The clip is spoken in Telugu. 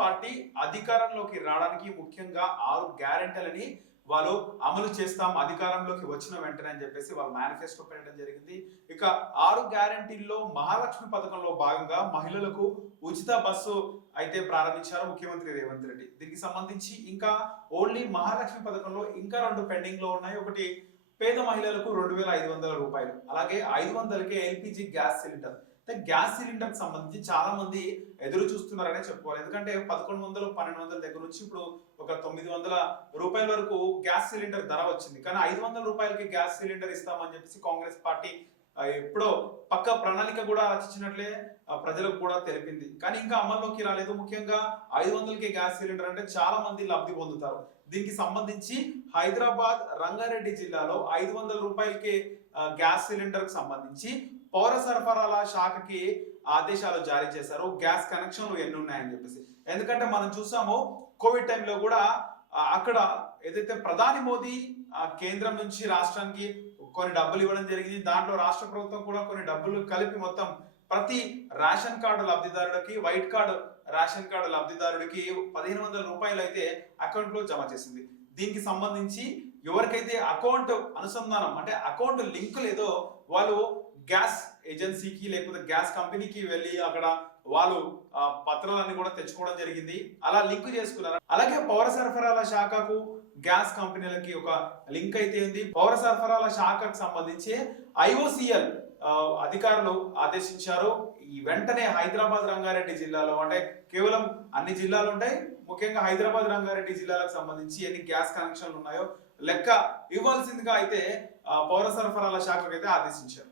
పార్టీ అధికారంలోకి రావడానికి ముఖ్యంగా 6 గ్యారెంటీలని వాళ్ళు అమలు చేస్తాం అధికారంలోకి వచ్చిన వెంటనే అని చెప్పేసి వాళ్ళు మేనిఫెస్టో పెట్టడం జరిగింది. ఇక 6 గ్యారెంటీల్లో మహాలక్ష్మి పథకంలో భాగంగా మహిళలకు ఉచిత బస్సు అయితే ప్రారంభించారు ముఖ్యమంత్రి రేవంత్ రెడ్డి. దీనికి సంబంధించి ఇంకా ఓన్లీ మహాలక్ష్మి పథకంలో ఇంకా 2 పెండింగ్ లో ఉన్నాయి. ఒకటి పేద మహిళలకు 2,500 రూపాయలు, అలాగే 500కే LPG gas cylinder. Gas cylinder కి సంబంధించి చాలా మంది ఎదురు చూస్తున్నారనే చెప్పుకోవాలి. ఎందుకంటే 1100 1200 దగ్గర నుంచి ఇప్పుడు ఒక 900 రూపాయల వరకు గ్యాస్ సిలిండర్ ధర వచ్చింది. కానీ 500 రూపాయలకి గ్యాస్ సిలిండర్ ఇస్తామని చెప్పేసి కాంగ్రెస్ పార్టీ ఎప్పుడో పక్క ప్రణాళిక కూడా రచించినట్లే ప్రజలకు కూడా తెలిపింది. కానీ ఇంకా అమల్లోకి రాలేదు. ముఖ్యంగా 500కి గ్యాస్ సిలిండర్ అంటే చాలా మంది లబ్ధి పొందుతారు. దీనికి సంబంధించి హైదరాబాద్ రంగారెడ్డి జిల్లాలో 500 రూపాయలకి గ్యాస్ సిలిండర్ కి సంబంధించి పౌర సరఫరాల శాఖకి ఆదేశాలు జారీ చేశారు. గ్యాస్ కనెక్షన్లు ఎన్ని ఉన్నాయని చెప్పేసి. ఎందుకంటే మనం చూసాము కోవిడ్ టైంలో కూడా అక్కడ ఏదైతే ప్రధాని మోదీ కేంద్రం నుంచి రాష్ట్రానికి కొన్ని డబ్బులు ఇవ్వడం జరిగింది. దాంట్లో రాష్ట్ర ప్రభుత్వం కూడా కొన్ని డబ్బులు కలిపి మొత్తం ప్రతి రేషన్ కార్డు లబ్ధిదారుడికి, వైట్ కార్డు రేషన్ కార్డు లబ్ధిదారుడికి 1500 రూపాయలు అయితే అకౌంట్ లో జమ చేసింది. దీనికి సంబంధించి ఎవరికైతే అకౌంట్ అనుసంధానం అంటే అకౌంట్ లింక్ లేదో వాళ్ళు గ్యాస్ ఏజెన్సీకి లేకపోతే గ్యాస్ కంపెనీకి వెళ్ళి అక్కడ వాళ్ళు పత్రాలన్నీ కూడా తెచ్చుకోవడం జరిగింది. అలా లింక్ చేసుకున్నారు. అలాగే పౌర సరఫరాల శాఖకు గ్యాస్ కంపెనీలకి ఒక లింక్ అయితే ఉంది. పౌర సరఫరాల శాఖకు సంబంధించి IOCL అధికారులు ఆదేశించారు. ఈ వెంటనే హైదరాబాద్ రంగారెడ్డి జిల్లాలో అంటే కేవలం అన్ని జిల్లాలు ఉంటాయి, ముఖ్యంగా హైదరాబాద్ రంగారెడ్డి జిల్లాలకు సంబంధించి ఎన్ని గ్యాస్ కనెక్షన్లు ఉన్నాయో లెక్క ఇవ్వాల్సిందిగా అయితే పౌర సరఫరాల శాఖకు అయితే ఆదేశించారు.